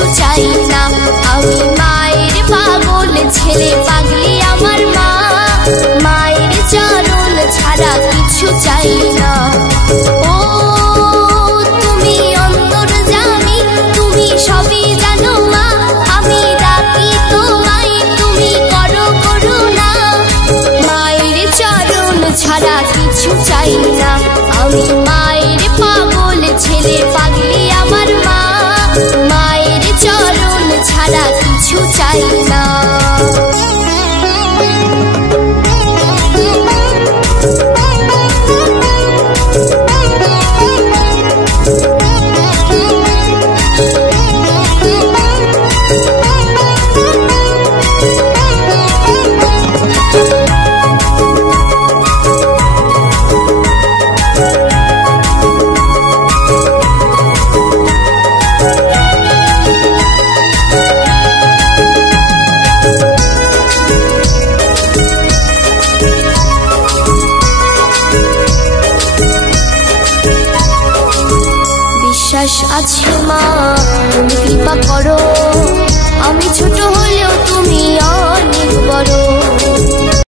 কিছু চাই না। আমি মায়ের পাগল ছেলে, পাগলি আমার মা। মায়ের চরণ ছাড়া কিছু চাই না। ও তুমি অন্তর্যামী, তুমি সবই জানো মা। আমি ডাকি তোমায়, তুমি করো করুণা। মায়ের চরণ ছাড়া কিছু চাই না। আমি মায়ের পাগল ছেলে, পাগলি আমার মা। মায়ের চরণ ছাড়া কিছু চাই না। বিশ্বাস আছে মা, তুমি কৃপা করো।